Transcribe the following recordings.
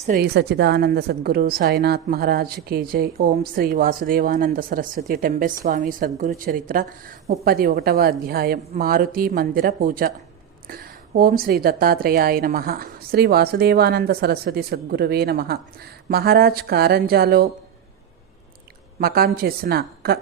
శ్రీ సచిదానంద సద్గురు సాయినాథ్ మహారాజ్ కీ జై. ఓం శ్రీ వాసుదేవానంద సరస్వతి టెంబెస్వామి సద్గురు చరిత్ర ముప్పది ఒకటవ అధ్యాయం. మారుతి మందిర పూజ. ఓం శ్రీ దత్తాత్రేయాయ నమ. శ్రీ వాసుదేవానంద సరస్వతి సద్గురువే నమ. మహారాజ్ కారంజాలో మకాం చేసిన క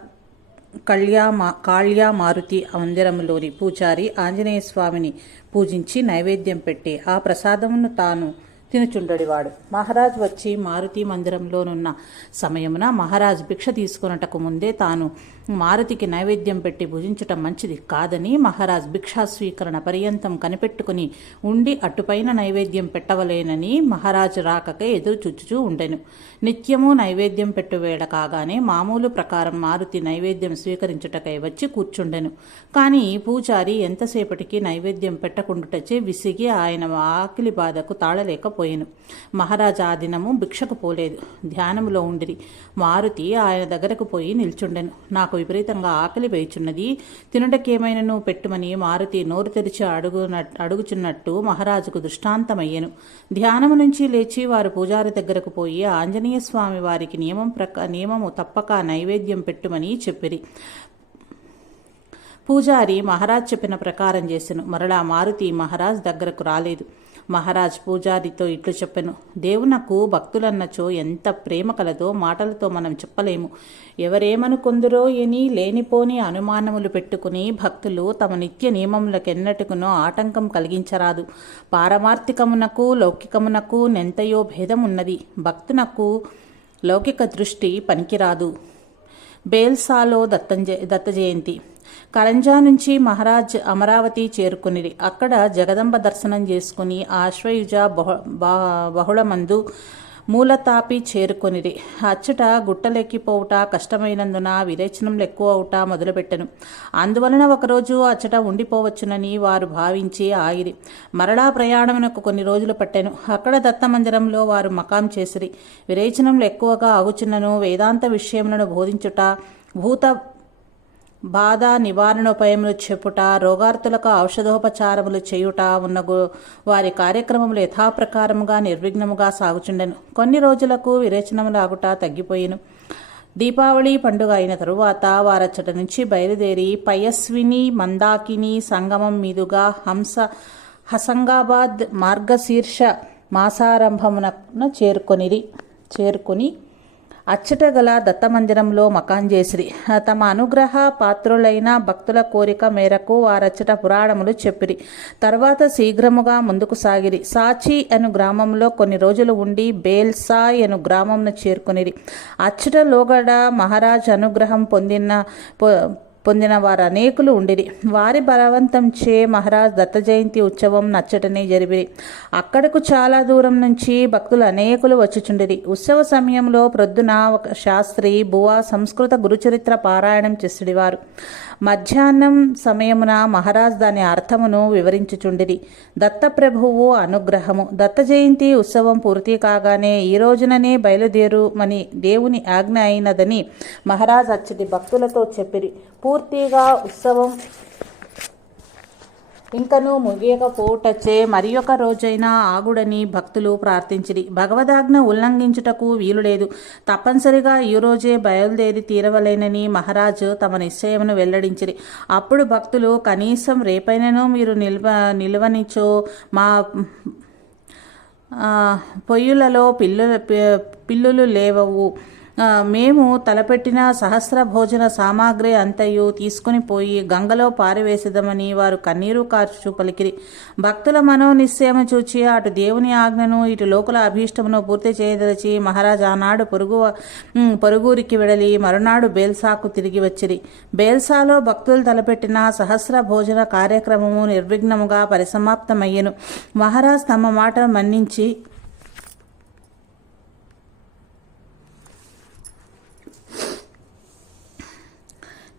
కళ్యా మా కాళ్యా మారుతి మందిరంలోని పూజారి ఆంజనేయ స్వామిని పూజించి నైవేద్యం పెట్టి ఆ ప్రసాదమును తాను తినుచుండడివాడు మహారాజ్ వచ్చి మారుతి మందిరంలోనున్న సమయమున మహారాజ్ భిక్ష తీసుకున్నటకు ముందే తాను మారుతికి నైవేద్యం పెట్టి భుజించటం మంచిది కాదని మహారాజ్ భిక్షా స్వీకరణ పర్యంతం కనిపెట్టుకుని ఉండి అటుపైన నైవేద్యం పెట్టవలేనని మహారాజు రాకకే ఎదురు చుచ్చుచూ ఉండెను. నిత్యము నైవేద్యం పెట్టువేళ కాగానే మామూలు ప్రకారం మారుతి నైవేద్యం స్వీకరించుటకై వచ్చి కూర్చుండెను. కానీ పూజారి ఎంతసేపటికి నైవేద్యం పెట్టకుండుటచే విసిగి ఆయన ఆకలి బాధకు తాళలేకపోయెను. మహారాజా ఆ దినము భిక్షకు పోలేదు. ధ్యానములో ఉండిరి. మారుతి ఆయన దగ్గరకు పోయి నిల్చుండెను. నాకు విపరీతంగా ఆకలి వేయుచున్నది. తినుటకేమైనను పెట్టుమని మారుతి నోరు తెరిచి అడుగున అడుగుచున్నట్టు మహారాజుకు దృష్టాంతమయ్యెను. ధ్యానము నుంచి లేచి వారు పూజారి దగ్గరకు పోయి ఆంజనేయ స్వామి వారికి నియమం ప్రక నియమము తప్పక నైవేద్యం పెట్టుమని చెప్పిరి. పూజారి మహారాజ్ చెప్పిన ప్రకారం చేసెను. మరలా మారుతి మహారాజ్ దగ్గరకు రాలేదు. మహారాజ్ పూజారితో ఇట్లు చెప్పెను. దేవునకు భక్తులన్నచో ఎంత ప్రేమ కలదో మాటలతో మనం చెప్పలేము. ఎవరేమనుకుందరో ఎని లేనిపోని అనుమానములు పెట్టుకుని భక్తులు తమ నిత్య నియమములకెన్నటికునో ఆటంకం కలిగించరాదు. పారమార్థికమునకు లౌకికమునకు నెంతయో భేదమున్నది. భక్తునకు లౌకిక దృష్టి పనికిరాదు. బేల్సాలో దత్తంజ దత్త జయంతి కరంజా నుంచి మహారాజ్ అమరావతి చేరుకునిరి. అక్కడ జగదంబ దర్శనం చేసుకుని ఆశ్వయుజ బహు బహుళమందు మూలతాపి చేరుకొనిరి. అచ్చట గుట్టలెక్కిపోవుట కష్టమైనందున విరేచనంలు ఎక్కువ అవుట మొదలుపెట్టెను. అందువలన ఒకరోజు అచ్చట ఉండిపోవచ్చునని వారు భావించి ఆగిరి. మరలా ప్రయాణమునకు కొన్ని రోజులు పట్టాను. అక్కడ దత్త మందిరంలో వారు మకాం చేసిరి. విరేచనములు ఎక్కువగా ఆగుచున్నను. వేదాంత విషయములను బోధించుట భూత బాధ నివారణోపాయములు చెప్పుట రోగార్తులకు ఔషధోపచారములు చేయుట ఉన్న వారి కార్యక్రమములు యథాప్రకారముగా నిర్విఘ్నముగా సాగుచుండెను. కొన్ని రోజులకు విరేచనములాగుట తగ్గిపోయిను. దీపావళి పండుగ అయిన తరువాత వారచ్చట నుంచి బయలుదేరి పయస్విని మందాకిని సంగమం మీదుగా హంస హసంగాబాద్ మార్గశీర్ష మాసారంభమున చేరుకొనిరి చేరుకొని అచ్చట గల దత్తమందిరంలో మకాన్ తమ అనుగ్రహ పాత్రులైన భక్తుల కోరిక మేరకు వారచ్చట పురాణములు చెప్పిరి. తర్వాత శీఘ్రముగా ముందుకు సాగిరి. సాచి అను గ్రామంలో కొన్ని రోజులు ఉండి బేల్సాయ్ అను గ్రామంను చేరుకునిరి. అచ్చట లోగడ మహారాజ్ అనుగ్రహం పొందిన పొందిన వారు అనేకులు ఉండిరి. వారి బలవంతం చే మహారాజ్ దత్త జయంతి ఉత్సవం నచ్చటనే జరిపిరి. అక్కడకు చాలా దూరం నుంచి భక్తులు అనేకులు వచ్చుచుండిరి. ఉత్సవ సమయంలో ప్రొద్దున ఒక శాస్త్రి బువా సంస్కృత గురుచరిత్ర పారాయణం చేసిడివారు. మధ్యాహ్నం సమయమున మహారాజ్ దాని అర్థమును వివరించుచుండిరి. దత్తప్రభువు అనుగ్రహము. దత్త జయంతి ఉత్సవం పూర్తి కాగానే ఈ రోజుననే బయలుదేరుమని దేవుని ఆజ్ఞ అయినదని మహారాజ్ అచ్చటి భక్తులతో చెప్పిరి. పూర్తిగా ఉత్సవం ఇంకనూ ముగియకపోటచే మరి ఒక రోజైనా ఆగుడని భక్తులు ప్రార్థించిరి. భగవదాజ్ఞ ఉల్లంఘించుటకు వీలులేదు. తప్పనిసరిగా ఈ రోజే బయలుదేరి తీరవలేనని మహారాజు తమ నిశ్చయమును వెల్లడించిరి. అప్పుడు భక్తులు కనీసం రేపైనను మీరు నిల్వ నిల్వనిచో మా పొయ్యులలో పిల్లుల పిల్లులు లేవవు. మేము తలపెట్టిన సహస్ర భోజన సామాగ్రి అంతయు తీసుకుని పోయి గంగలో పారివేసిదమని వారు కన్నీరు కార్చు పలికిరి భక్తుల మనోనిశ్చయము చూచి అటు దేవుని ఆజ్ఞను ఇటు లోకుల అభీష్టమును పూర్తి చేయదలిచి మహారాజా ఆనాడు పొరుగు పొరుగురికి వెడలి మరునాడు బేల్సాకు తిరిగి వచ్చిరి. బేల్సాలో భక్తులు తలపెట్టిన సహస్ర భోజన కార్యక్రమము నిర్విఘ్నముగా పరిసమాప్తమయ్యెను. మహారాజ్ తమ మాట మన్నించి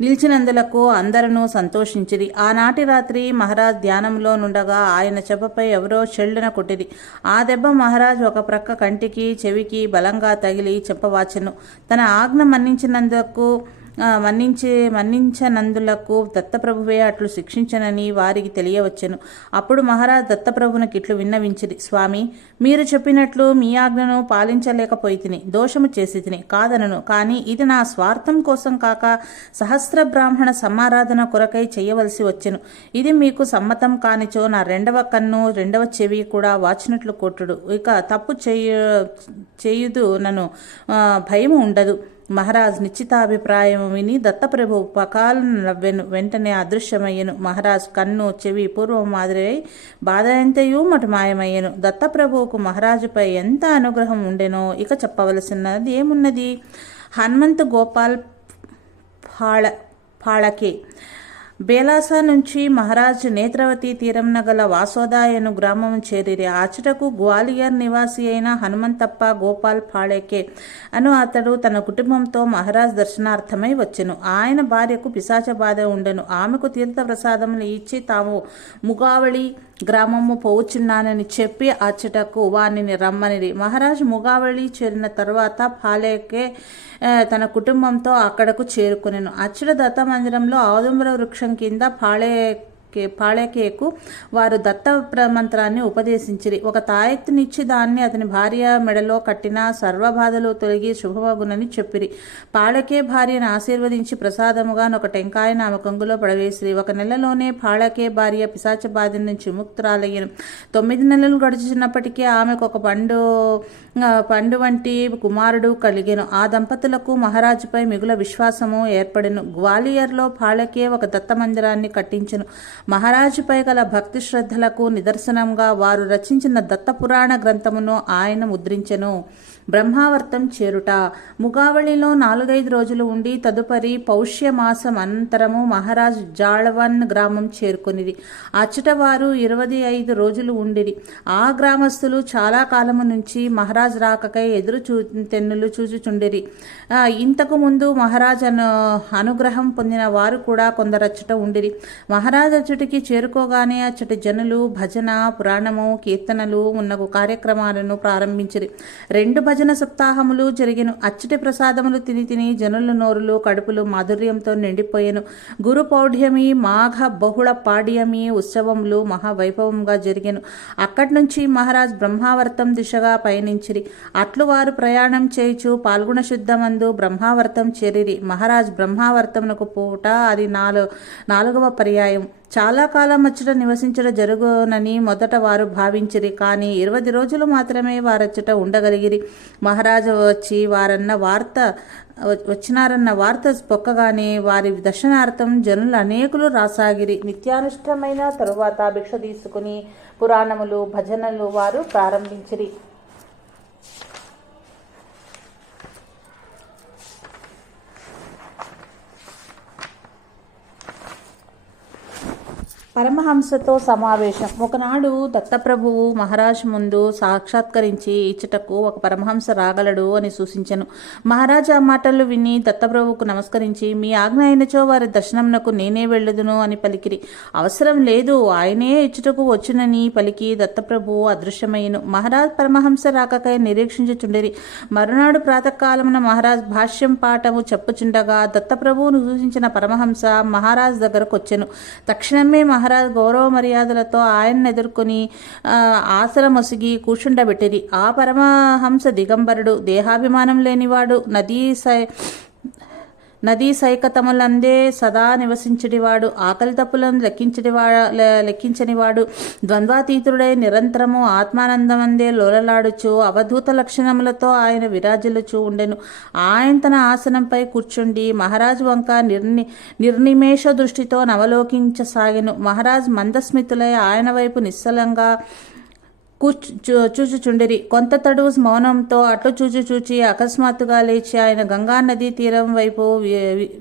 నిలిచినందులకు అందరూ సంతోషించిరి. ఆనాటి రాత్రి మహారాజ్ ధ్యానంలో నుండగా ఆయన చెపపై ఎవరో చెల్లున కొట్టిరి. ఆ దెబ్బ మహారాజ్ ఒక ప్రక్క కంటికి చెవికి బలంగా తగిలి చెప్పవాచెను. తన ఆజ్ఞ మన్నించినందుకు మన్నించి మన్నించనందులకు దత్తప్రభువే అట్లు శిక్షించనని వారికి తెలియవచ్చెను. అప్పుడు మహారాజ్ దత్తప్రభునికి ఇట్లు విన్నవించిరి. స్వామి మీరు చెప్పినట్లు మీ ఆజ్ఞను పాలించలేకపోయి తిని దోషము చేసి తిని కాదనను. కానీ ఇది నా స్వార్థం కోసం కాక సహస్ర బ్రాహ్మణ సమారాధన కొరకై చేయవలసి వచ్చెను. ఇది మీకు సమ్మతం కానిచో నా రెండవ కన్ను రెండవ చెవి కూడా వాచినట్లు కొట్టుడు. ఇక తప్పు చేయు చేయుదు నన్ను భయం భయము ఉండదు. మహారాజ్ నిశ్చితాభిప్రాయం విని దత్తప్రభు పకాలను నవ్వెను. వెంటనే అదృశ్యమయ్యను. మహారాజ్ కన్ను చెవి పూర్వం మాదిరి బాధయంతయూ బాధ మాయమయ్యను. దత్తప్రభువుకు మహారాజుపై ఎంత అనుగ్రహం ఉండెనో ఇక చెప్పవలసినది ఏమున్నది? హనుమంత్ గోపాల్ ఫాళ ఫాళకే బేలాస నుంచి మహారాజ్ నేత్రవతి తీరంన గల వాసోదాయను గ్రామం చేరిరి. ఆచటకు గ్వాలియర్ నివాసి అయిన హనుమంతప్ప గోపాల్ పాళేకే అను అతడు తన కుటుంబంతో మహారాజ్ దర్శనార్థమై వచ్చెను. ఆయన భార్యకు పిశాచ బాధ ఉండెను. ఆమెకు తీర్థ ప్రసాదములు ఇచ్చి తాము ముగావళి గ్రామము పోవుచున్నానని చెప్పి అచ్చటకు వానిని రమ్మనిది మహారాజ్ ముగావళి చేరిన తర్వాత పాలేకే తన కుటుంబంతో అక్కడకు చేరుకునేను. అచ్చట దత్త మందిరంలో ఔదుంబర వృక్షం కింద పాళే పాళకేకు వారు దత్త ప్ర- మంత్రాన్ని ఉపదేశించిరి. ఒక తాయెత్తునిచ్చి దాన్ని అతని భార్య మెడలో కట్టిన సర్వబాధలు తొలగి శుభమగునని చెప్పిరి. పాళకే భార్యను ఆశీర్వదించి ప్రసాదముగా ఒక టెంకాయను ఆమె కొంగులో పడవేసిరి. ఒక నెలలోనే పాళకే భార్య పిశాచ బాధ నుంచి ముక్తురాలయ్యను తొమ్మిది నెలలు గడిచినప్పటికీ ఆమెకు ఒక పండు పండు వంటి కుమారుడు కలిగెను. ఆ దంపతులకు మహారాజుపై మిగుల విశ్వాసము ఏర్పడెను. గ్వాలియర్లో పాళకే ఒక దత్త మందిరాన్ని కట్టించెను. మహారాజుపై గల భక్తి శ్రద్ధలకు నిదర్శనంగా వారు రచించిన దత్త పురాణ గ్రంథమును ఆయన ముద్రించెను. బ్రహ్మావర్తం చేరుట. ముగావళిలో నాలుగైదు రోజులు ఉండి తదుపరి పౌష్య మాసం అనంతరము మహారాజ్ జాళవన్ గ్రామం చేరుకొనిది అచ్చట వారు ఇరవై ఐదు రోజులు ఉండిరి. ఆ గ్రామస్తులు చాలా కాలము నుంచి మహారాజ్ రాకకై ఎదురు చూ తెన్నులు చూచుచుండిరి. ఇంతకు ముందు మహారాజ్ అను అనుగ్రహం పొందిన వారు కూడా కొందరచ్చట ఉండిరి. మహారాజ్ అచ్చటికి చేరుకోగానే అచ్చటి జనులు భజన పురాణము కీర్తనలు ఉన్న కార్యక్రమాలను ప్రారంభించిరి. రెండు భజన సప్తాహములు జరిగిన. అచ్చటి ప్రసాదములు తిని తిని జనుల నోరులు కడుపులు మాధుర్యంతో నిండిపోయెను. గురు పౌఢ్యమి మాఘ బహుళ పాడ్యమి ఉత్సవములు మహావైభవంగా జరిగెను. అక్కడి నుంచి మహారాజ్ బ్రహ్మావర్తం దిశగా పయనించిరి. అట్లు వారు ప్రయాణం చేయుచు పాల్గొన శుద్ధమందు బ్రహ్మావర్తం చేరిరి. మహారాజ్ బ్రహ్మావర్తమునకు పూట అది నాలుగు నాలుగవ పర్యాయం. చాలా కాలం అచ్చట నివసించడం జరుగునని మొదట వారు భావించిరి. కానీ ఇరవై రోజులు మాత్రమే వారచ్చట ఉండగలిగిరి. మహారాజు వచ్చి వారన్న వార్త వ- వచ్చినారన్న వార్త పొక్కగానే వారి దర్శనార్థం జనులు అనేకులు రాసాగిరి. నిత్యానుష్టమైన తరువాత భిక్ష తీసుకుని పురాణములు భజనలు వారు ప్రారంభించిరి. పరమహంసతో సమావేశం. ఒకనాడు దత్తప్రభువు మహారాజ్ ముందు సాక్షాత్కరించి ఇచ్చటకు ఒక పరమహంస రాగలడు అని సూచించెను. మహారాజా మాటలు విని దత్తప్రభువుకు నమస్కరించి మీ ఆజ్ఞ అయినచో వారి దర్శనంనకు నేనే వెళ్ళదును అని పలికిరి. అవసరం లేదు ఆయనే ఇచ్చటకు వచ్చునని పలికి దత్తప్రభువు అదృశ్యమయ్యను. మహారాజ్ పరమహంస రాకకై నిరీక్షించుచుండిరి. మరునాడు ప్రాతకాలమున మహారాజ్ భాష్యం పాఠము చెప్పుచుండగా దత్తప్రభువును సూచించిన పరమహంస మహారాజ్ దగ్గరకు వచ్చెను తక్షణమే మహారాజ్ గౌరవ మర్యాదలతో ఆయన్ని ఎదుర్కొని ఆ, ఆసన కూర్చుండబెట్టిరి ఆ పరమహంస దిగంబరుడు దేహాభిమానం లేనివాడు నదీ సై నదీ సైకతములందే సదా నివసించడివాడు ఆకలి తప్పులను లెక్కించడివా లె- లెక్కించనివాడు. ద్వంద్వాతీతుడై నిరంతరము ఆత్మానందమందే లోలలాడుచు అవధూత లక్షణములతో ఆయన విరాజిల్లుచు ఉండెను. ఆయన తన ఆసనంపై కూర్చుండి మహారాజు వంక నిర్ని నిర్నిమేష దృష్టితో నవలోకించసాగెను. మహారాజ్ మందస్మితులై ఆయన వైపు నిశ్చలంగా కూర్చు చూ- చూచుచుండిరి కొంత తడువు మౌనంతో అట్లు చూచి చూచి అకస్మాత్తుగా లేచి ఆయన గంగా నదీ తీరం వైపు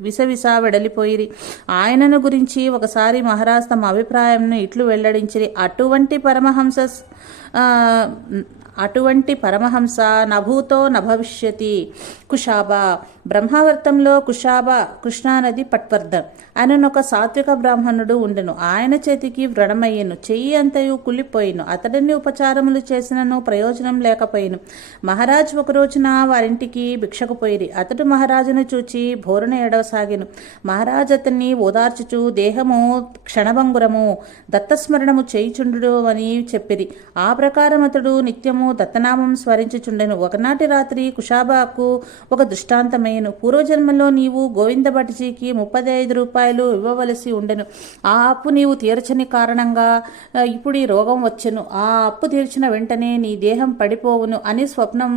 విసవిస వెడలిపోయిరి. ఆయనను గురించి ఒకసారి మహారాజ్ తమ అభిప్రాయంను ఇట్లు వెల్లడించిరి. అటువంటి పరమహంస అటువంటి పరమహంస నభూతో నభవిష్యతి. కుషాబ బ్రహ్మావర్తంలో కుషాబ కృష్ణానది పట్వర్ధ. ఆయననొక సాత్విక బ్రాహ్మణుడు ఉండెను. ఆయన చేతికి వ్రణమయ్యను. చెయ్యి అంతయు కుళ్ళిపోయిను. అతడిని ఉపచారములు చేసినను ప్రయోజనం లేకపోయిను. మహారాజు ఒక రోజున వారింటికి భిక్షకు పోయిరి. అతడు మహారాజును చూచి భోరున ఎడవసాగాను మహారాజు అతన్ని ఓదార్చుచు దేహము క్షణభంగురము దత్తస్మరణము చేయుచుండు అని చెప్పిరి. ఆ ప్రకారం అతడు నిత్యము దత్తనామం స్మరించుచుండెను. ఒకనాటి రాత్రి కుషాబాకు ఒక నేను పూర్వజన్మలో నీవు గోవిందభట్జీకి ముప్పై ఐదు రూపాయలు ఇవ్వవలసి ఉండెను. ఆ అప్పు నీవు తీర్చని కారణంగా ఇప్పుడు ఈ రోగం వచ్చెను. ఆ అప్పు తీర్చిన వెంటనే నీ దేహం పడిపోవును అని స్వప్నం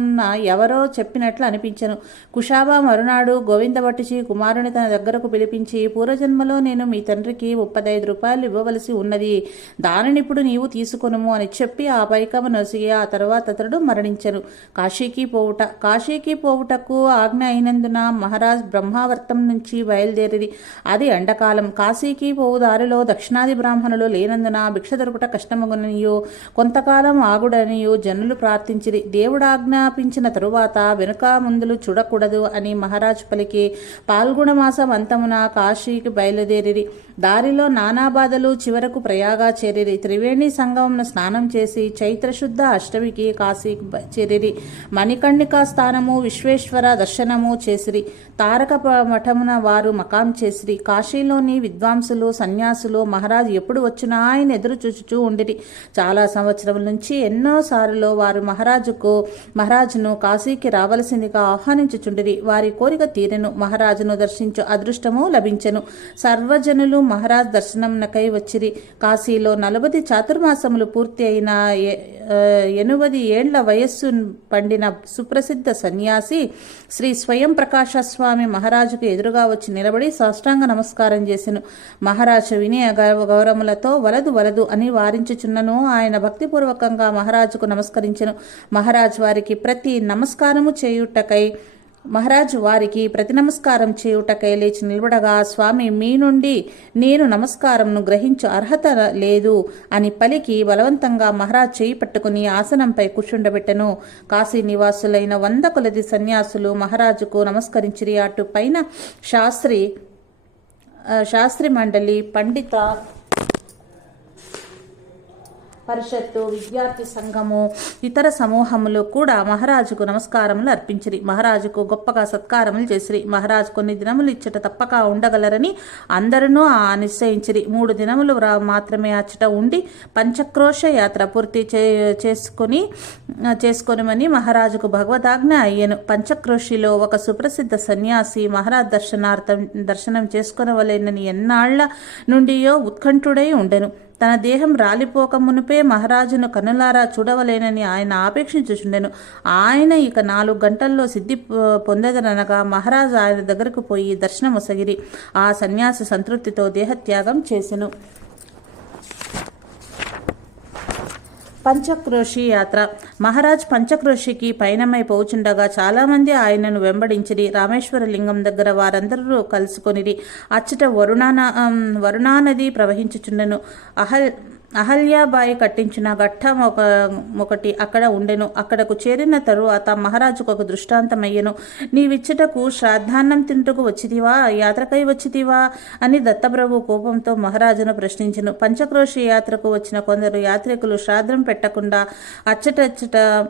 ఎవరో చెప్పినట్లు అనిపించను. కుషాబా మరునాడు గోవిందభట్జీ కుమారుని తన దగ్గరకు పిలిపించి పూర్వజన్మలో నేను మీ తండ్రికి ముప్పై ఐదు రూపాయలు ఇవ్వవలసి ఉన్నది. దానిని ఇప్పుడు నీవు తీసుకొనుము అని చెప్పి ఆ పైకము నొసిగి ఆ తర్వాత అతడు మరణించను. కాశీకి పోవుట కాశీకి పోవుటకు ఆజ్ఞ అయినందు అయినందున మహారాజ్ బ్రహ్మావర్తం నుంచి బయలుదేరిది అది ఎండకాలం. కాశీకి పోవు దారిలో దక్షిణాది బ్రాహ్మణులు లేనందున భిక్ష దొరుకుట కష్టమగుననియో. కొంతకాలం ఆగుడనియో. జనులు ప్రార్థించిరి. దేవుడాజ్ఞాపించిన తరువాత వెనుక ముందులు చూడకూడదు అని మహారాజు పలికి. పాల్గొన మాసం అంతమున కాశీకి బయలుదేరిరి. దారిలో నానా బాధలు చివరకు ప్రయాగా చేరిరి. త్రివేణి సంగమంను స్నానం చేసి చైత్రశుద్ధ అష్టమికి కాశీకి చేరిరి. మణికర్ణికా స్థానము విశ్వేశ్వర దర్శనము చేసిరి. తారక మఠమున వారు మకాం చేసిరి. కాశీలోని విద్వాంసులు సన్యాసులు మహారాజు ఎప్పుడు వచ్చినా ఆయన ఎదురు చూచుచూ ఉండిరి. చాలా సంవత్సరముల నుంచి ఎన్నోసార్లు వారు మహారాజుకు మహారాజును కాశీకి రావలసిందిగా ఆహ్వానించుచుండిరి. వారి కోరిక తీరెను. మహారాజును దర్శించు అదృష్టము లభించెను. సర్వజనులు మహారాజ్ దర్శనంకై వచ్చిరి. కాశీలో నలభై చాతుర్మాసములు పూర్తి అయిన ఎనిమిది ఆ, ఏండ్ల వయస్సు పండిన సుప్రసిద్ధ సన్యాసి శ్రీ స్వయం ప్రకాశ స్వామి మహారాజుకు ఎదురుగా వచ్చి నిలబడి సాష్టాంగ నమస్కారం చేసెను. మహారాజు వినయ గౌ- గౌరవములతో వలదు వలదు అని వారించుచున్నను. ఆయన భక్తిపూర్వకంగా మహారాజుకు నమస్కరించెను. మహారాజు వారికి ప్రతి నమస్కారము చేయుటకై మహారాజు వారికి ప్రతి నమస్కారం చేయుటకై లేచి నిలబడగా స్వామి మీ నుండి నేను నమస్కారంను గ్రహించు అర్హత లేదు అని పలికి బలవంతంగా మహారాజ్ చేయి పట్టుకుని ఆసనంపై కూర్చుండబెట్టెను. కాశీ నివాసులైన వంద కొలది సన్యాసులు మహారాజుకు నమస్కరించిరి. అటు పైన శాస్త్రి శాస్త్రి మండలి పండిత పరిషత్తు విద్యార్థి సంఘము ఇతర సమూహములు కూడా మహారాజుకు నమస్కారములు అర్పించిరి. మహారాజుకు గొప్పగా సత్కారములు చేసిరి. మహారాజు కొన్ని దినములు ఇచ్చట తప్పక ఉండగలరని అందరూ ఆ నిశ్చయించిరి. మూడు దినములు రా- మాత్రమే అచ్చట ఉండి పంచక్రోశ యాత్ర పూర్తి చే చేసుకొని చేసుకొనమని మహారాజుకు భగవదాజ్ఞ అయ్యను. పంచక్రోషిలో ఒక సుప్రసిద్ధ సన్యాసి మహారాజ్ దర్శనార్థం దర్శనం చేసుకొనవలేనని ఎన్నాళ్ళ నుండియో ఉత్కంఠుడై ఉండెను. తన దేహం రాలిపోక మునుపే మహారాజును కనులారా చూడవలేనని ఆయన ఆపేక్షించుచుండెను. ఆయన ఇక నాలుగు గంటల్లో సిద్ధి పొ- పొందదనగా మహారాజు ఆయన దగ్గరకు పోయి దర్శనముసగిరి. ఆ సన్యాసి సంతృప్తితో దేహత్యాగం చేసెను. పంచక్రోషి యాత్ర. మహారాజ్ పంచక్రోషికి పయనమై పోచుండగా చాలామంది ఆయనను వెంబడించిరి. రామేశ్వర లింగం దగ్గర వారందరూ కలుసుకొనిరి. అచ్చట వరుణాన వరుణానది ప్రవహించుచుండెను. అహల్ అహల్యాబాయి కట్టించిన ఘట్టం ఒక ఒకటి అక్కడ ఉండెను. అక్కడకు చేరిన తరువాత మహారాజుకు ఒక దృష్టాంతమయ్యెను. నీవిచ్చటకు శ్రాద్ధాన్నం తింటుకు వచ్చితివా? యాత్రకై వచ్చితివా? అని దత్తప్రభు కోపంతో మహారాజును ప్రశ్నించెను. పంచక్రోషి యాత్రకు వచ్చిన కొందరు యాత్రికులు శ్రాద్ధం పెట్టకుండా అచ్చటచ్చట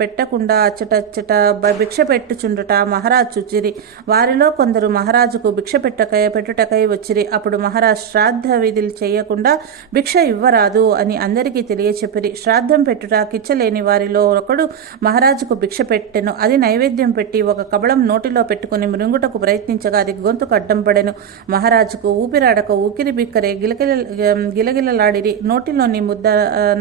పెట్టకుండా అచ్చటచ్చట భిక్ష పెట్టుచుండుట మహారాజు చుచిరి వారిలో కొందరు మహారాజుకు భిక్ష పెట్టకై పెట్టుటకై వచ్చిరి. అప్పుడు మహారాజ్ శ్రాద్ధ విధులు చేయకుండా భిక్ష ఇవ్వరాదు అని అందరికీ తెలియచెప్పిరి. శ్రాద్ధం పెట్టుట కిచ్చలేని వారిలో ఒకడు మహారాజుకు భిక్ష పెట్టెను. అది నైవేద్యం పెట్టి ఒక కబళం నోటిలో పెట్టుకుని మృంగుటకు ప్రయత్నించగా అది గొంతుకు అడ్డం పడెను. మహారాజుకు ఊపిరాడక ఊకిరి బిక్కరే గిలగిల గిలగిలలాడిరి. నోటిలోని ముద్ద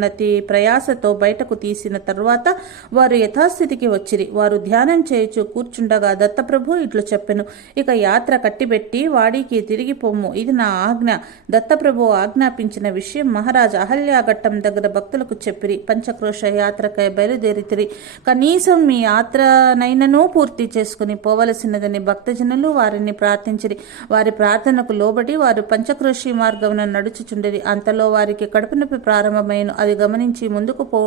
నతి ప్రయాసతో బయటకు తీసిన తరువాత వారు యథాస్థితికి వచ్చిరి. వారు ధ్యానం చేయుచు కూర్చుండగా దత్తప్రభు ఇట్లు చెప్పెను. ఇక యాత్ర కట్టిబెట్టి వాడికి తిరిగి పొమ్ము ఇది నా ఆజ్ఞ. దత్తప్రభు ఆజ్ఞాపించిన విషయం మహా మహారాజు అహల్యాఘట్టం దగ్గర భక్తులకు చెప్పిరి పంచక్రోష యాత్రకై బయలుదేరితిరి. కనీసం మీ యాత్రనైనను పూర్తి చేసుకుని పోవలసినదని భక్తజనులు వారిని ప్రార్థించిరి. వారి ప్రార్థనకు లోబడి వారు పంచక్రోషి మార్గమున నడుచుచుండిరి. అంతలో వారికి కడుపు నొప్పి ప్రారంభమైన. అది గమనించి ముందుకు పో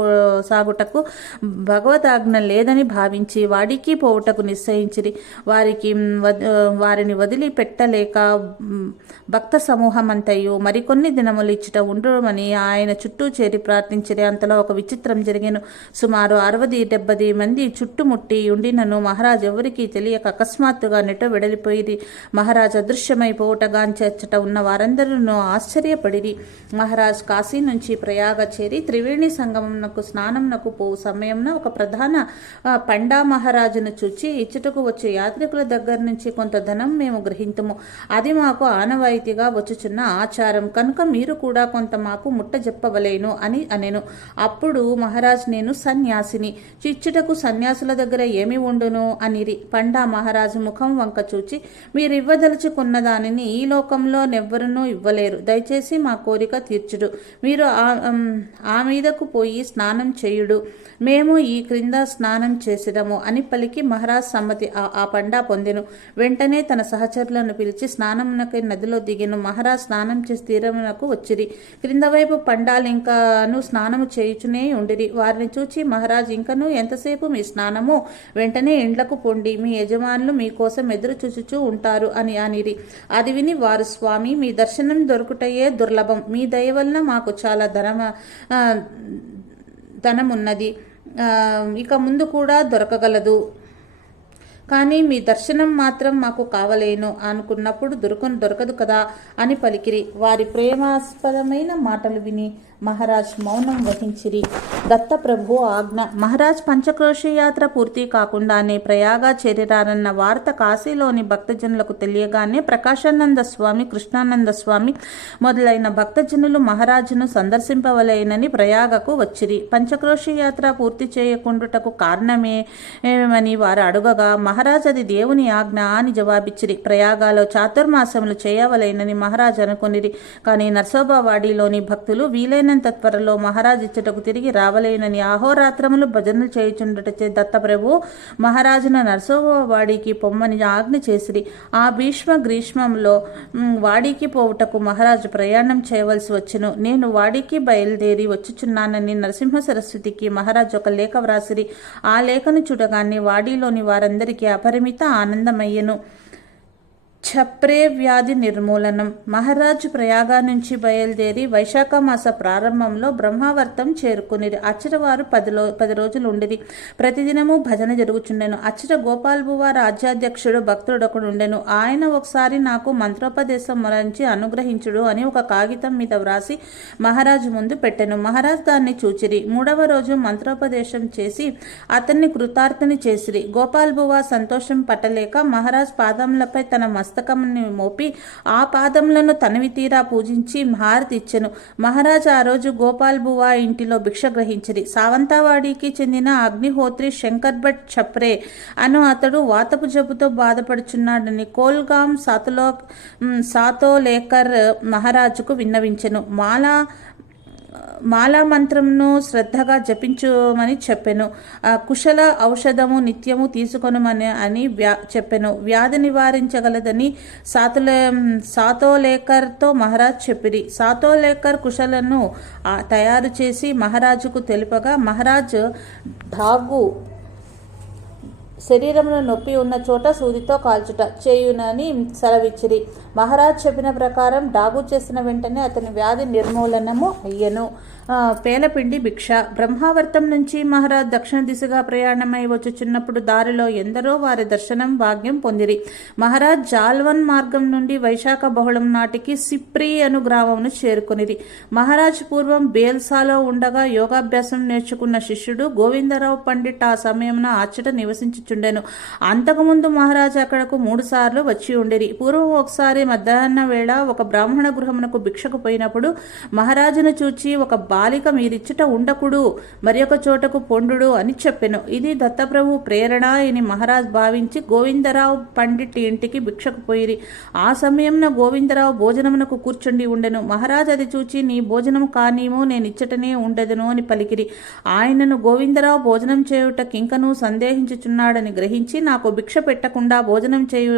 సాగుటకు భగవదాజ్ఞ లేదని భావించి వాడికి పోవుటకు నిశ్చయించిరి. వారికి వారిని వదిలి పెట్టలేక భక్త సమూహమంతయు మరికొన్ని దినములు ఇచ్చుట అని ఆయన చుట్టూ చేరి ప్రార్థించిరి. అంతలో ఒక విచిత్రం జరిగాను. సుమారు అరవది డెబ్బది మంది చుట్టుముట్టి ఉండినను. మహారాజు ఎవరికీ తెలియక అకస్మాత్తుగా నెట వెడలిపోయిరి. మహారాజు అదృశ్యమైపోవటగాంచట ఉన్న వారందరూ ఆశ్చర్యపడిరి. మహారాజ్ కాశీ నుంచి ప్రయాగ చేరి త్రివేణి సంగమంనకు స్నానంనకు పోవు సమయంన ఒక ప్రధాన పండా మహారాజును చూచి ఇచ్చటకు వచ్చే. యాత్రికుల దగ్గర నుంచి కొంత ధనం మేము గ్రహించము అది మాకు ఆనవాయితీగా వచ్చుచున్న ఆచారం. కనుక మీరు కూడా కొంత మాకు ముట్ట చెప్పవలేను అని అనెను. అప్పుడు మహారాజ్ నేను సన్యాసిని. చిచ్చుటకు సన్యాసుల దగ్గర ఏమి ఉండును అనిరి. పండా మహారాజు ముఖం వంక చూచి మీరు ఇవ్వదలుచుకున్న దానిని ఈ లోకంలో నెవ్వరునూ ఇవ్వలేరు. దయచేసి మా కోరిక తీర్చుడు. మీరు ఆ- మీదకు పోయి స్నానం చేయుడు. మేము ఈ క్రింద స్నానం చేసిదము అని పలికి మహారాజ్ సమ్మతి ఆ- ఆ పండా పొందెను. వెంటనే తన సహచరులను పిలిచి స్నానమునకై నదిలో దిగెను. మహారాజ్ స్నానం చేసి తీరమునకు వచ్చిరి. క్రింద వైపు పండాలింకాను స్నానము చేయుచునే ఉండిరి. వారిని చూచి మహారాజ్ ఇంకను ఎంతసేపు మీ స్నానము? వెంటనే ఇండ్లకు పొండి. మీ యజమానులు మీకోసం ఎదురు చూచుచూ ఉంటారు అని అనిరి. అది విని వారు స్వామి మీ దర్శనం దొరుకుటయే దుర్లభం. మీ దయ వలన మాకు చాలా ధనమ ధనమున్నది. ఇక ముందు కూడా దొరకగలదు. కానీ మీ దర్శనం మాత్రం మాకు కావలేను అనుకున్నప్పుడు దొరకను దొరకదు కదా అని పలికిరి. వారి ప్రేమాస్పదమైన మాటలు విని మహారాజ్ మౌనం వహించిరి. దత్తప్రభు ఆజ్ఞ మహారాజ్ పంచక్రోశ యాత్ర పూర్తి కాకుండానే ప్రయాగ చేరిరారన్న వార్త కాశీలోని భక్తజనులకు తెలియగానే ప్రకాశానంద స్వామి కృష్ణానంద స్వామి మొదలైన భక్తజనులు మహారాజును సందర్శింపవలేనని ప్రయాగకు వచ్చిరి. పంచక్రోశ యాత్ర పూర్తి చేయకుండుటకు కారణమే ఏమని వారు అడుగగా మహారాజ్ అది దేవుని ఆజ్ఞ అని జవాబిచ్చిరి. ప్రయాగాలో చాతుర్మాసములు చేయవలేనని మహారాజ్ అనుకునిరి. కానీ నర్సోబావాడిలోని భక్తులు వీలైన వీలైనంత త్వరలో మహారాజ్ ఇచ్చటకు తిరిగి రావలేనని అహోరాత్రములు భజనలు చేయుచుండటచే దత్తప్రభు మహారాజున నరసోవాడికి పొమ్మని ఆజ్ఞ చేసిరి. ఆ భీష్మ గ్రీష్మంలో వాడికి పోవుటకు మహారాజు ప్రయాణం చేయవలసి వచ్చును. నేను వాడికి బయలుదేరి వచ్చుచున్నానని నరసింహ సరస్వతికి మహారాజు ఒక లేఖ వ్రాసిరి. ఆ లేఖను చూడగానే వాడిలోని వారందరికీ అపరిమిత ఆనందమయ్యను. ఛప్రే వ్యాధి నిర్మూలనం. మహారాజు ప్రయాగ నుంచి బయలుదేరి వైశాఖ మాస ప్రారంభంలో బ్రహ్మావర్తం చేరుకునిరి. అచ్చట వారు పదిలో పది రోజులు ఉండేది ప్రతిదినము భజన జరుగుచుండెను. అచ్చట గోపాల్బువ రాజ్యాధ్యక్షుడు భక్తుడొకడు ఉండెను ఆయన ఒకసారి నాకు మంత్రోపదేశం మరించి అనుగ్రహించుడు అని ఒక కాగితం మీద వ్రాసి మహారాజు ముందు పెట్టెను. మహారాజ్ దాన్ని చూచిరి. మూడవ రోజు మంత్రోపదేశం చేసి అతన్ని కృతార్థని చేసిరి. గోపాల్బువ సంతోషం పట్టలేక మహారాజ్ పాదములపై తన మస్తకముని మోపి ఆ పాదములను తనవి తీరా పూజించి హారతి ఇచ్చెను. మహారాజు ఆ రోజు గోపాల్ బువా ఇంటిలో భిక్ష గ్రహించింది. సావంతవాడికి చెందిన అగ్నిహోత్రి శంకర్ భట్ ఛప్రే అను అతడు వాతపు జబ్బుతో బాధపడుచున్నాడని కోల్గాం సాతులో సాతోలేకర్ మహారాజుకు విన్నవించెను. మాలా మాలా మంత్రంను శ్రద్ధగా జపించుమని చెప్పెను. ఆ కుశల ఔషధము నిత్యము తీసుకొనమని అని వ్యా చెప్పెను. వ్యాధి నివారించగలదని సాతులే సాతోలేకర్తో మహారాజ్ చెప్పిరి. సాతోలేకర్ కుశలను తయారు చేసి మహారాజుకు తెలుపగా మహారాజ్ ఢాగు శరీరంలో నొప్పి ఉన్న చోట సూదితో కాల్చుట చేయునని సెలవిచ్చిరి. మహారాజ్ చెప్పిన ప్రకారం డాగు చేసిన వెంటనే అతని వ్యాధి నిర్మూలనము అయ్యను. పేలపిండి భిక్ష. బ్రహ్మావర్తం నుంచి మహారాజ్ దక్షిణ దిశగా ప్రయాణమై వచ్చుచున్నప్పుడు దారిలో ఎందరో వారి దర్శనం భాగ్యం పొందిరి. మహారాజ్ జాల్వన్ మార్గం నుండి వైశాఖ బహుళం నాటికి సిప్రి అను గ్రామంను చేరుకునిది మహారాజ్ పూర్వం బేల్సాలో ఉండగా యోగాభ్యాసం నేర్చుకున్న శిష్యుడు గోవిందరావు పండిట్ ఆ సమయమున అచ్చట నివసించుచుండెను. అంతకుముందు మహారాజ్ అక్కడకు మూడు సార్లు వచ్చి ఉండిరి. పూర్వం ఒకసారి మధ్యాహ్న వేళ ఒక బ్రాహ్మణ గృహమునకు భిక్షకు పోయినప్పుడు మహారాజును చూచి ఒక బాలిక మీరిచ్చుట ఉండకుడు మరి ఒక చోటకు పొండుడు అని చెప్పెను. ఇది దత్తప్రభు ప్రేరణ అని మహారాజ్ భావించి గోవిందరావు పండిట్ ఇంటికి భిక్షకు పోయిరి. ఆ సమయంన గోవిందరావు భోజనమునకు కూర్చుండి ఉండెను. మహారాజ్ అది చూచి నీ భోజనం కానీమో నేను ఇచ్చటనే ఉండెదను అని పలికిరి. ఆయనను గోవిందరావు భోజనం చేయుట కింకను సందేహించుచున్నాడని గ్రహించి నాకు భిక్ష పెట్టకుండా భోజనం చేయు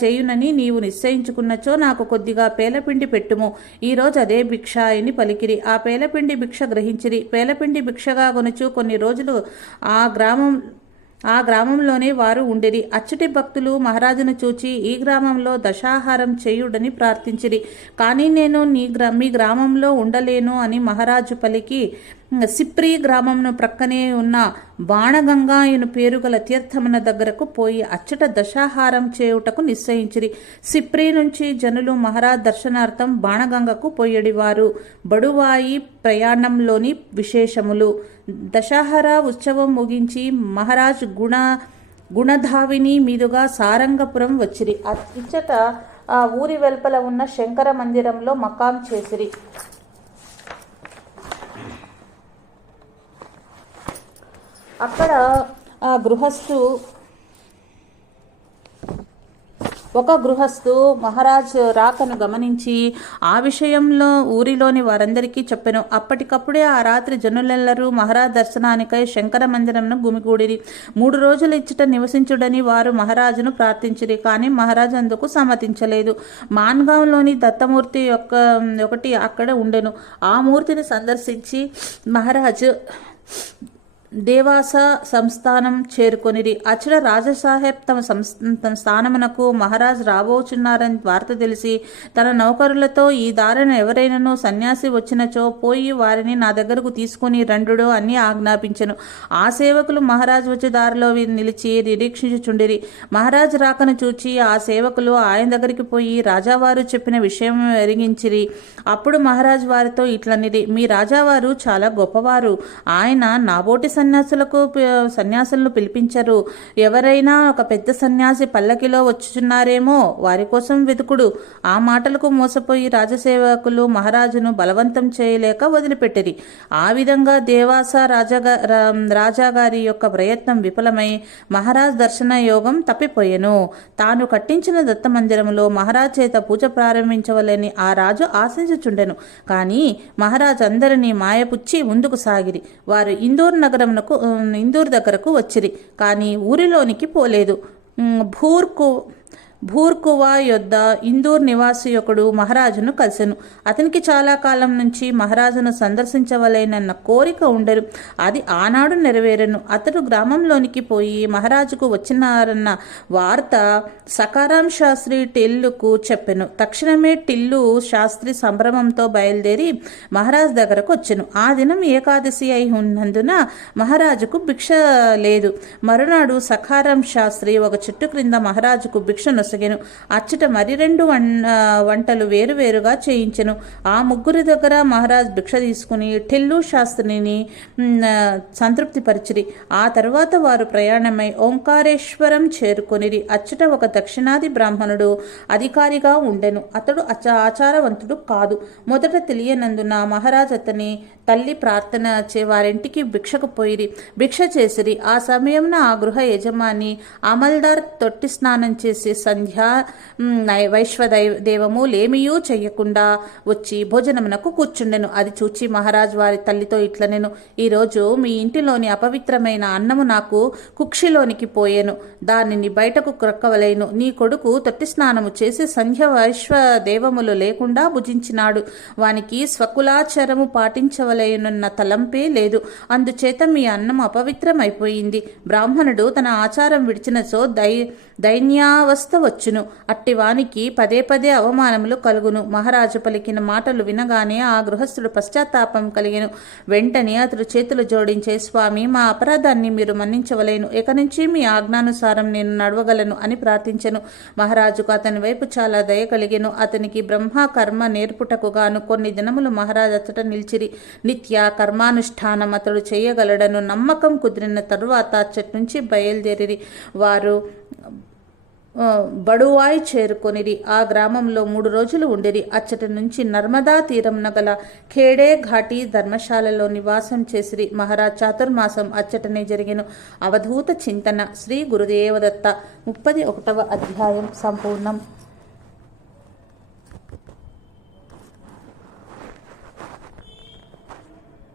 చేయునని నీవు నిశ్చయించుకున్నచో నాకు కొద్దిగా పేలపిండి పెట్టుము. ఈరోజు అదే భిక్ష అని పలికిరి. ఆ పేలపిండి భిక్ష గ్రహించిరి. పేలపిండి భిక్షగా గొనుచు కొన్ని రోజులు ఆ గ్రామం ఆ గ్రామంలోనే వారు ఉండిరి. అచ్చటి భక్తులు మహారాజును చూచి ఈ గ్రామంలో దశాహారం చేయుడని ప్రార్థించిరి. కానీ నేను నీ గ్రా మీ గ్రామంలో ఉండలేను అని మహారాజు పలికి సిప్రి గ్రామంను ప్రక్కనే ఉన్న బాణగంగా అను పేరుగల తీర్థమున దగ్గరకు పోయి అచ్చట దశాహారం చేయుటకు నిశ్చయించిరి. సిప్రి నుంచి జనులు మహారాజ్ దర్శనార్థం బాణగంగకు పోయేడివారు. బడువాయి ప్రయాణంలోని విశేషములు. దశాహార ఉత్సవం ముగించి మహారాజ్ గుణ గుణధావిని మీదుగా సారంగపురం వచ్చిరి. ఇచ్చట ఆ ఊరి వెలుపల ఉన్న శంకర మందిరంలో మకాం చేసిరి. అక్కడ ఆ గృహస్థు ఒక గృహస్థు మహారాజ్ రాకను గమనించి ఆ విషయంలో ఊరిలోని వారందరికీ చెప్పెను. అప్పటికప్పుడే ఆ రాత్రి జనులెల్లరూ మహారాజ్ దర్శనానికై శంకర మందిరంను గుమిగూడిరి. మూడు రోజులు ఇచ్చట నివసించుడని వారు మహారాజును ప్రార్థించిరి. కానీ మహారాజు అందుకు సమ్మతించలేదు. మాన్గాంలోని దత్తమూర్తి యొక్క ఒకటి అక్కడ ఉండెను. ఆ మూర్తిని సందర్శించి మహారాజు దేవాస సంస్థానం చేరుకొనిరి. అచడ రాజసాహెబ్ తమ సంస్ తమ స్థానమునకు మహారాజ్ రాబోచున్నారని వార్త తెలిసి తన నౌకరులతో ఈ దారిన ఎవరైనాను సన్యాసి వచ్చినచో పోయి వారిని నా దగ్గరకు తీసుకుని రండుడో అని ఆజ్ఞాపించను. ఆ సేవకులు మహారాజ్ వచ్చే దారిలో నిలిచి నిరీక్షించుచుండిరి. మహారాజ్ రాకను చూచి ఆ సేవకులు ఆయన దగ్గరికి పోయి రాజావారు చెప్పిన విషయం ఎరిగించిరి అప్పుడు మహారాజ్ వారితో ఇట్లనిది మీ రాజావారు చాలా గొప్పవారు. ఆయన నాబోటి సన్యాసులకు సన్యాసులను పిలిపించరు. ఎవరైనా ఒక పెద్ద సన్యాసి పల్లకిలో వచ్చుచున్నారేమో వారి కోసం వెతుకుడు. ఆ మాటలకు మోసపోయి రాజసేవకులు మహారాజును బలవంతం చేయలేక వదిలిపెట్టిరి. ఆ విధంగా దేవాస రాజాగా రా- రాజాగారి యొక్క ప్రయత్నం విఫలమై మహారాజ్ దర్శన యోగం తప్పిపోయెను. తాను కట్టించిన దత్త మందిరంలో మహారాజ్ చేత పూజ ప్రారంభించవలని ఆ రాజు ఆశించుచుండెను. కానీ మహారాజ్ అందరినీ మాయపుచ్చి ముందుకు సాగిరి. వారు ఇందూర్ నగరం ఉమ్, ఇందూరు దగ్గరకు వచ్చిరి. కానీ ఊరిలోనికి పోలేదు. భూర్కు భూర్కువా యొద్ద ఇందూర్ నివాసి ఒకడు మహారాజును కలిసెను. అతనికి చాలా కాలం నుంచి మహారాజును సందర్శించవలేనన్న కోరిక ఉండరు అది ఆనాడు నెరవేరను. అతడు గ్రామంలోనికి పోయి మహారాజుకు వచ్చినారన్న వార్త సకారాం శాస్త్రి టిల్లుకు చెప్పెను. తక్షణమే టిల్లు శాస్త్రి సంభ్రమంతో బయలుదేరి మహారాజ్ దగ్గరకు వచ్చెను. ఆ దినం ఏకాదశి అయి ఉన్నందున మహారాజుకు భిక్ష లేదు. మరునాడు సఖారాం శాస్త్రి ఒక చెట్టు క్రింద మహారాజుకు భిక్ష నొసగెను అచ్చట మరి రెండు వంటలు వేరువేరుగా చేయించెను. ఆ ముగ్గురి దగ్గర మహారాజ్ భిక్ష తీసుకుని ఠిల్లు శాస్త్రిని సంతృప్తిపరిచిరి ఆ తర్వాత వారు ప్రయాణమై ఓంకారేశ్వరం చేరుకొనిరి. అచ్చట ఒక దక్షిణాది బ్రాహ్మణుడు అధికారిగా ఉండెను. అతడు అచ ఆచారవంతుడు కాదు. మొదట తెలియనందున మహారాజ్ అతని తల్లి ప్రార్థన చే వారింటికి భిక్షకు పోయిరి. భిక్ష చేసిరి. ఆ సమయంన ఆ గృహ యజమాని అమల్దార్ తొట్టి స్నానం చేసి సంధ్య వైశ్వదై దేవము లేమియూ చెయ్యకుండా వచ్చి భోజనమునకు కూర్చుండెను. అది చూచి మహారాజ్ వారి తల్లితో ఇట్లనెను. ఈరోజు మీ ఇంటిలోని అపవిత్రమైన అన్నము నాకు కుక్షిలోనికి పోయెను. దానిని బయటకు క్రొక్కవలేను. నీ కొడుకు తొట్టి స్నానము చేసి సంధ్య వైశ్వ దేవములు లేకుండా భుజించినాడు. వానికి స్వకులాచారము పాటించవలేనున్న తలంపే లేదు. అందుచేత మీ అన్నం అపవిత్రమైపోయింది. బ్రాహ్మణుడు తన ఆచారం విడిచినచో దై దైన్యావస్థ వచ్చును. అట్టివానికి పదే పదే అవమానములు కలుగును. మహారాజు పలికిన మాటలు వినగానే ఆ గృహస్థుడు పశ్చాత్తాపం కలిగెను. వెంటనే అతడు చేతులు జోడించే స్వామి మా అపరాధాన్ని మీరు మన్నించవలేను. ఇక నుంచి మీ ఆజ్ఞానుసారం నేను నడవగలను అని ప్రార్థించెను. మహారాజుకు అతని వైపు చాలా దయ కలిగెను. అతనికి బ్రహ్మ కర్మ నేర్పుటకు గాను కొన్ని దినములు మహారాజు అతట నిలిచిరి. నిత్య కర్మానుష్ఠానం అతడు చేయగలడను నమ్మకం కుదిరిన తరువాత అచ్చటి నుంచి బయలుదేరి వారు బడువాయి చేరుకొనిరి. ఆ గ్రామంలో మూడు రోజులు ఉండిరి. అచ్చటి నుంచి నర్మదా తీరంన గల ఖేడే ఘాటి ధర్మశాలలో నివాసం చేసిరి. మహారాజ్ చాతుర్మాసం అచ్చటనే జరిగిన. అవధూత చింతన శ్రీ గురుదేవదత్త ముప్పది ఒకటవ అధ్యాయం సంపూర్ణం.